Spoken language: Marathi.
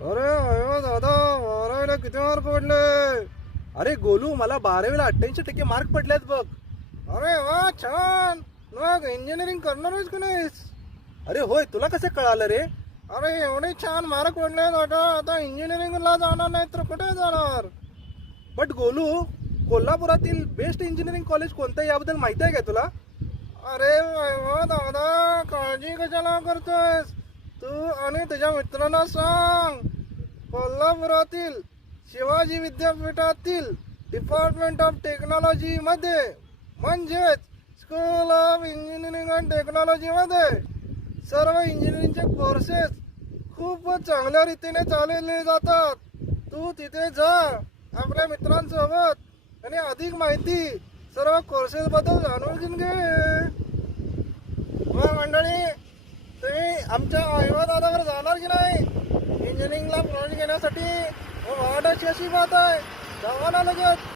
अरे अयो दादा, 12वीला किती मार्क पडले? अरे गोलू, मला 12वीला 88% मार्क पडलेत बघ. अरे वा, छान. मग इंजिनिअरिंग करणार आहेस की नाहीस? अरे होय, तुला कसं कळालं रे? अरे एवढे छान मार्क पडले दादा, आता इंजिनिअरिंगला जाणार नाही तर कुठे जाणार? बट गोलू, कोल्हापुरातील बेस्ट इंजिनिअरिंग कॉलेज कोणतं याबद्दल माहिती आहे का तुला? अरे वा दादा, काळजी कशाला करतोयस? तू आणि तुझ्या मित्रांना सांग. कोल्हापुरातील शिवाजी विद्यापीठातील डिपार्टमेंट ऑफ टेक्नॉलॉजी मध्ये, म्हणजेच school of engineering and technology मध्ये सर्व इंजिनिअरिंगचे कोर्सेस खूप चांगल्या रीतीने चालवले जातात. तू तिथे जा आपल्या मित्रांसोबत आणि अधिक माहिती सर्व कोर्सेस बद्दल जाणून घे. मग मंडळी, तुम्ही आमच्या आईवा दादावर जाणार की नाही इंजिनिअरिंगला प्रवेश घेण्यासाठी? वाटाची अशी बात आहे, जावा ना लगेच.